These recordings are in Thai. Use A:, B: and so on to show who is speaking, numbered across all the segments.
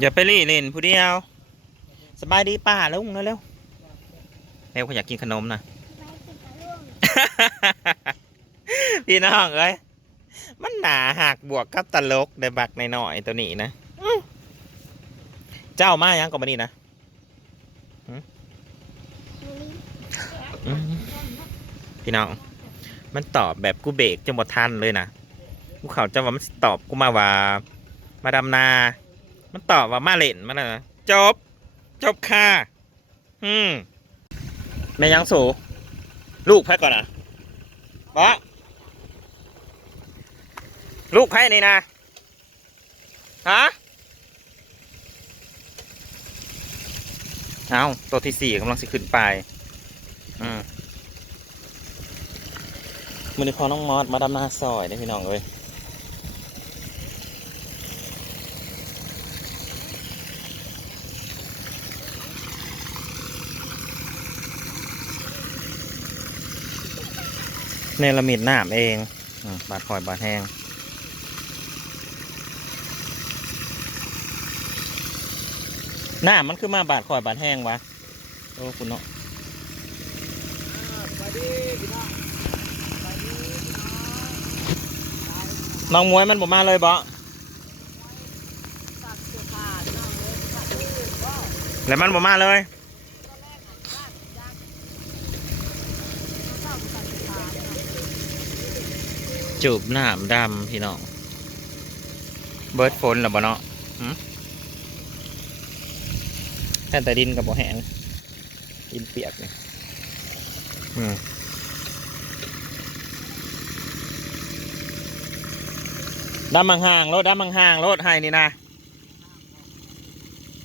A: อย่าไปรีเล่นผู้เดียว สบายดีป้าลุงเร็วเร็วเร็วเขาอยากกินขนมนะพี่น้องเอ้ยมันหนาหักบวกกับตลกได้บักในหน่อยตัวนี้นะเจ้ามายังก่อนมานี่นะพี่น้อง มันตอบแบบกูเบรกจะหมดทันเลยนะกูเขาจะว่ามันตอบกูมาว่า มาดำนา มันตอบว่ามาเล่นมันนะจบ จบค่ะอืมแม่ยังสูลูกแพ้ก่อนนะบอลูกแพ้นี่นะฮะเอาตัวที่สี่กำลังสิขึ้นไปอืมมือนี้พอน้องมอสมาดำนาซอยได้พี่น้องเอ้ย เนรมิตน้ำเองอมบาดคอยบาดแห้งน้ำมันคือมาบาดคอยบาดแห้งวะโอ้คุณเนาะน้องมวยมันบ่มาเลยบ่แล้วมันบ่มาเลย จูบหนามดำพี่น้อง เบิร์ดฝนหรือบ่เนาะหืมแค่แต่ดินกับบ่แห้งดินเปียกนี่อืมดำห่างๆรถดำห่างๆรถให้นี่นะ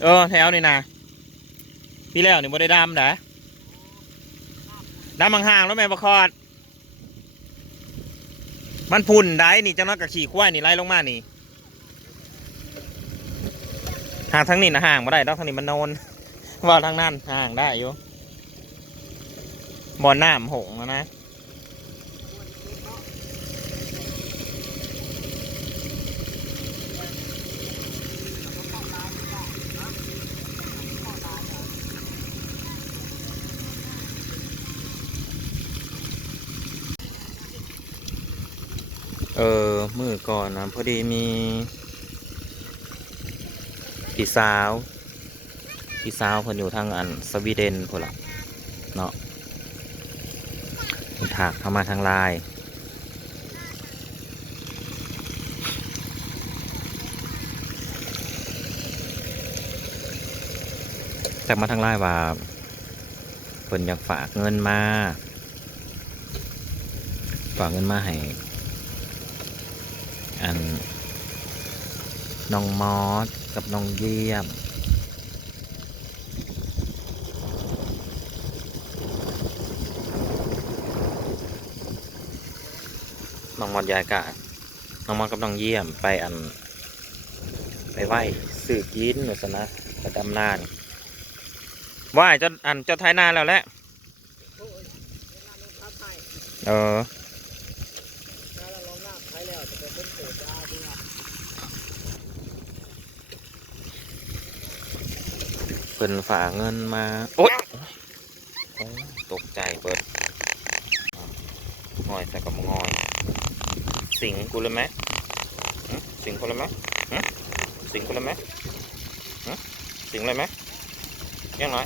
A: เออแถวนี่นะพี่แล้วนี่บ่ได้ดำนะดำห่างๆรถแม่ประคอด มันพุ่นได้นี่เจ้าน้อยกับขี่ควายนี่ไล่ลงมานี่ห่างทั้งนี้นะห่างมาได้ดอกทั้งนี้มันโนนว่าทางนั้นห่างได้อยู่บ่อน้ำหงแล้วนะ เออ มือก่อนนะพอดีมีพี่สาวพี่สาวคนอยู่ทางอันสวีเดนพนละเนาะถากเข้ามาทางไลน์จากมาทางไลน์ว่าเพิ่นอยากฝากเงินมา ฝากเงินมาให้ อันน้องมอสกับน้องเยี่ยมน้องมอสยายกะน้องมอสกับน้องเยี่ยมไปอัน ไปไหว้สื่อกินหนูสนะไปดำนานไหว้จ้าอันจ้าท้ายนาแล้วแหละเออ พิ่นฝากเงินมา โอ๊ยโอ้ยตกใจเปิดงอยแต่กับงอย สิงกูเลยไหมหึสิงกูเลยไหมหึสิงกูเลยไหมหึสิงเลยไหมยังไง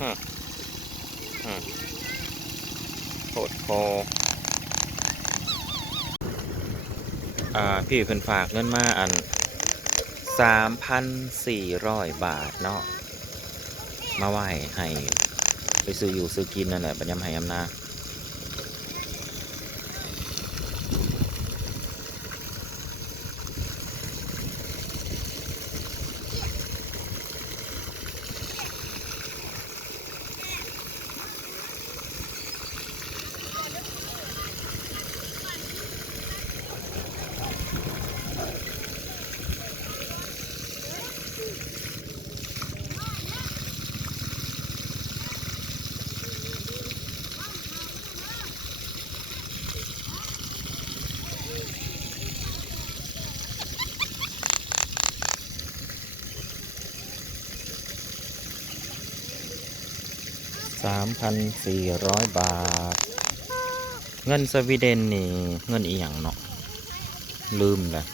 A: ฮึฮึโคตรโคอ่าพี่เพิ่นฝากเงินมาอันสามพันสี่ร้อยบาทเนาะ มาไหว้ให้ไปซื้ออยู่ซื้อกินนั่นแหละปัญญาให้อำนาจ 3,400 บาท เงินสวีเดนนี่เงินอีหยังเนาะลืมเลย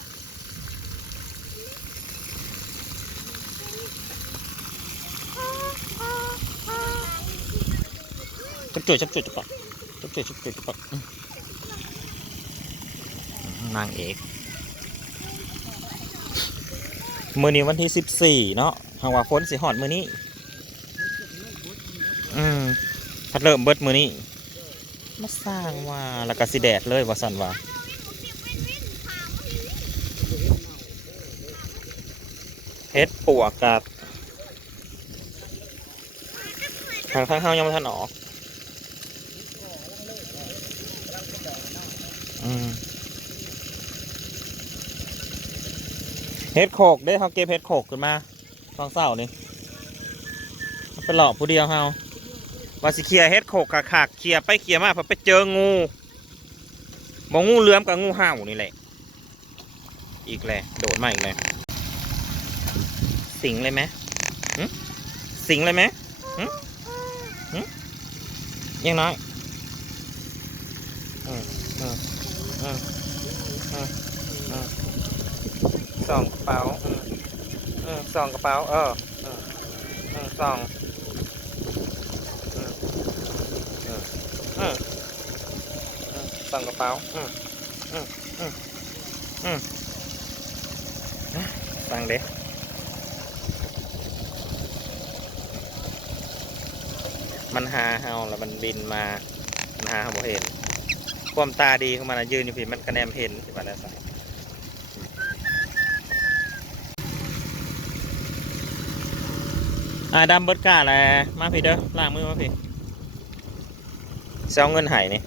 A: จับจุยจับจุยจับปักจับจุยจับจุยจับปักนางเอกมือนี้วันที่ 14 เนาะหางว่าฝนสิหอดมือนี้ อืมพัดเริ่มเบิดมือนี้มาสร้างว่าแล้วก็สิแดดเลยว่าสันว่าเฮ็ดปวกกับทางทางเฮายังไม่ทันออกอืมเฮ็ดโขกได้เขาเก็บเฮ็ดโขกขึ้นมาตอนเสาร์นี่เป็นหลอกผู้เดียวเฮา ว่าสิเคลียเฮ็ดโขกขากเคลียร์ไปเคลียร์มาพอไปเจองูบองูเหลือมกับงูห่าวนี่แหละ อีกแหละโดดมาอีกเลยสิงเลยไหมสิงเลยไหมยังน้อยสองกระเป๋าสองกระเป๋า เออสอง อืมอืมอืม สั่งกระเป๋าอืมอืมอืมอืมอะสั่งเด้มันหาเฮาแล้วมันบินมา มันหาเฮาบ่เห็น ความตาดีของมันน่ะยืนอยู่พี่มันกระแนมเห็นที่บ้านได้สั่งอ่าดำเบิดกาแหละมาพี่เด้อล้างมือมาพี่ เซาเงินหายนี่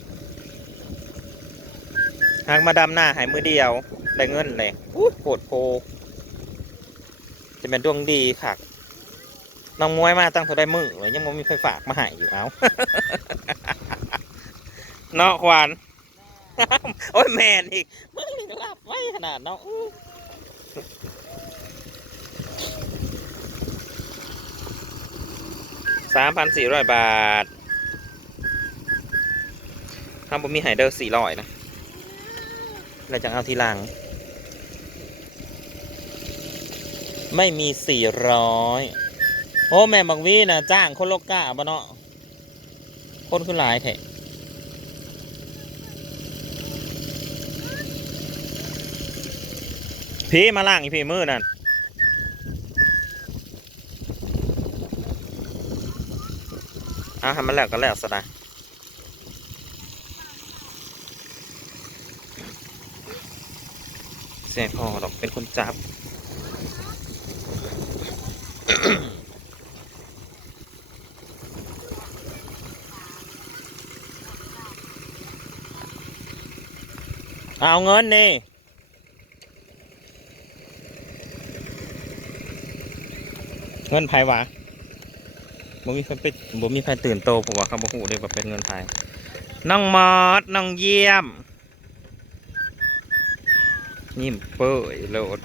A: หากมาดำหน้าหายมือเดียว ได้เงินเลยอู้โหดโพจะเป็นดวงดีค่ะน้องมวยมาตั้งเท่าได้มือเลยยังไม่มีใครฝากมาหายอยู่เอาเนาะควานโอ้ยแมนอีกมึงนี่รับไว้ขนาดเนาะอู้สามพันสี่ร้อยบาท ถ้าผมมีไฮเดอร์สี่ร้อยนะเราจะเอาทีหลัง ไม่มีสี่ร้อยโอ้แม่บังวีนะจ้างคนโลกก้าบ่เนาะคนขึ้นหลายแท้พี่มาล่างอีพี่มือนั่นอะให้มันแล้วก็แล้วสนะ เสียพอหรอกเป็นคนจับ เอาเงินนี่เงินไผวะบ่มีใครไปบ่มีใครตื่นโตผมว่าเขาบ่ฮู้เลยว่าเป็นเงินไผน้องมอดน้องเยี่ยม ยิ้มเปื่อยโลด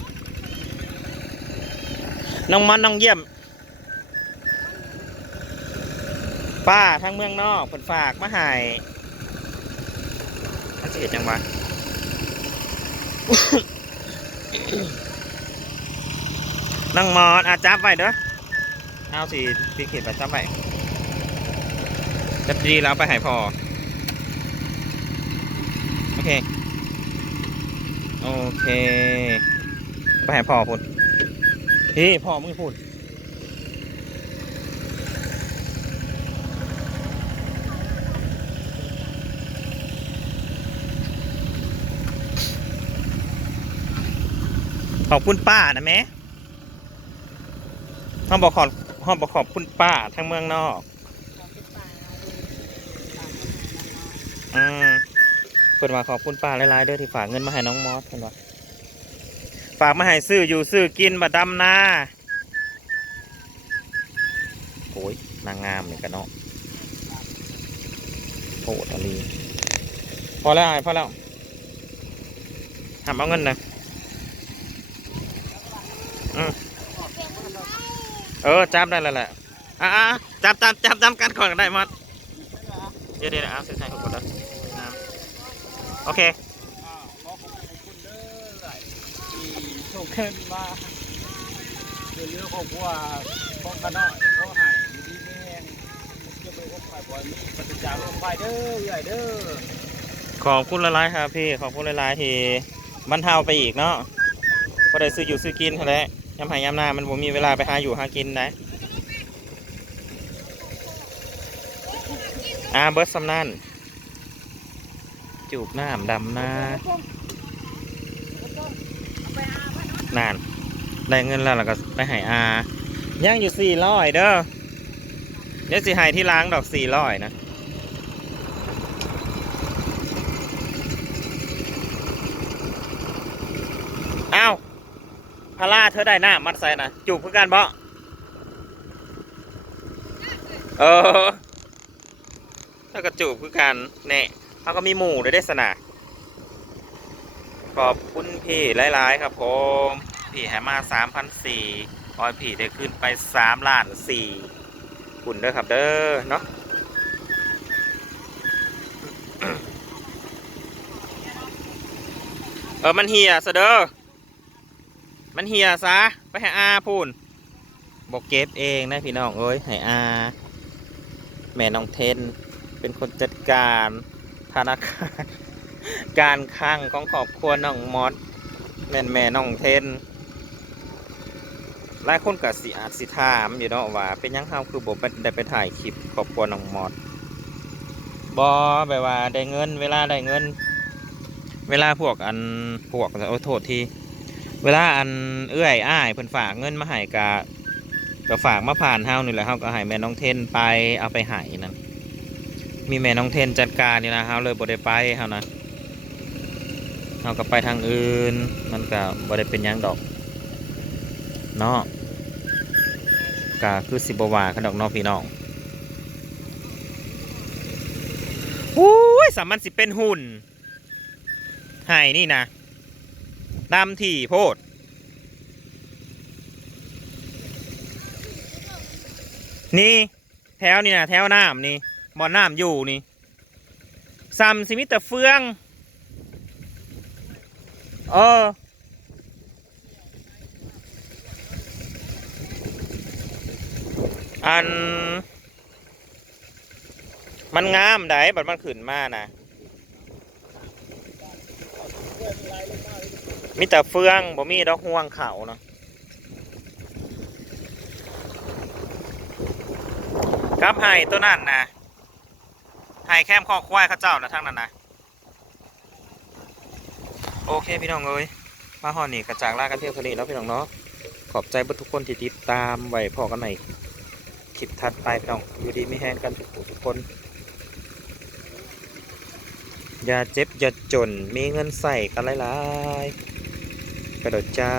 A: น้องมันน้องเยี่ยม ป้าทางเมืองนอกเพิ่นฝากมาให้อาเสียจังวะน้องมอดอาจับไว้เด้อเอาสิพี่เขียนไปจับไว้จับดีแล้วไปให้พอ โอเค โอเค ไปหาพ่อพูดพี่พ่อมึงพูดขอบคุณป้านะแม่ห้องบอกขอบห้องบอกขอบคุณป้าทั้งเมืองนอกอืม เพิ่นว่าขอบคุณป้าหลายๆเด้อที่ฝากเงินมาให้น้องมอสเพิ่นว่าฝากมาให้ซื้ออยู่ซื้อกินมาดำนาโอ้ยนางงามนี่กันเนาะโหดอะไรพอแล้วอ้พอแล้วทำเอาเงินนะเออจับได้แล้วแหละอะอะจับจับจับจับกันก่อนก็ได้มอดเดี๋ยวเดี๋ยวเอาเส้นทางก่อนแล้ว โอเค
B: อ้าวขอขอบคุณเด้อที่ส่งเงินมาเดือเรื่องของว่าของกันน้อยเขาให้อยู่ดีแม่งจะไปพบฝ่ายบอยมีปฏิจจาลงไปเด้อใหญ่เด้อ
A: ขอบคุณหลายๆครับพี่ขอบคุณหลายๆที่มันเทาไปอีกเนาะพอได้ซื้ออยู่ซื้อกินเท่านั้นแหละยำหายยำหน้ามันผมมีเวลาไปหาอยู่หากินนะอ่าเบิร์ดสำนัน จูบหน้าดำน้านานได้เงินแล้วเราก็ไปหายอาย่างอยู่สี่ร้อยเด้อเดี๋ยวสิหายที่ล้างดอกสี่ร้อยนะอ้าวพาราเธอได้หน้ามัดใส่นะจูบคือกันบ่เออถ้าก็จูบคือกันเน่ เขาก็มีหมู่ด้วยได้สนะขอบคุณพี่หลาย ๆ ครับผมพี่แหมาสามพันสี่ออยพี่ได้ขึ้นไปสามล้านสี่คุณเด้อครับเด้อเนาะเออ มันเหียซะเด้อ มันเหียซะ ไปให้อาพูนบอกเก็บเองนะพี่น้องเอ้ยให้อา แม่น้องเทน เป็นคนจัดการ ธนาคารการคลังของครอบครัวน้องมอดแม่นแม่น้องเทนหลายคนก็สิอาจสิถามอยู่เนาะว่า เป็นยังเฮาคือบ่ไปได้ไปถ่ายคลิปครอบครัวน้องมอดบ่แบบว่าได้เงิน เวลาได้เงิน เวลาพวกอันพวกโอ้โทษทีเวลาอันเอื้อยอ้ายเพิ่นฝากเงินมาให้กะก็ฝากมาผ่านเฮานี่แหละเฮาก็ให้แม่น้องเทนไปเอาไปให้นั่น มีแม่น้องเทนจัดการนี่นะเฮาเลยบ่ได้ไปเฮานะเฮาก็ไปทางอื่น มันก็บ่ได้เป็นยังดอกเนาะก็คือสิบว่ากันดอกเนาะพี่น้องโอ้ยสามันสิเป็นหุ่นให้นี่นะดำถี่โพดนี่ แถวนี่นะแถวน้ำนี่ บ่อน้ำอยู่นี่ซัมสิมิตะเฟือง เอออัน มันงามได้บัดมันขึ้นมานะมีแต่เฟืองบ่มีดอกห่วงเขาเนาะครับไห้ตัวนั้นนะ ไห้แคมข้อควายข้าเจ้านะทั้งนั้นนะโอเคพี่น้องเอ้ยมาห่อนี่กระจากลากันเที่ยวทะเลแล้วพี่น้องเนาะขอบใจเบุทุกคนที่ติดตามไว้พอกันใหม่คลิปถัดไปพี่น้องอยู่ดีไม่แห้งกันทุกทุกคน อย่าเจ็บอย่าจนมีเงินใส่กันหลายๆกระโดดจ้า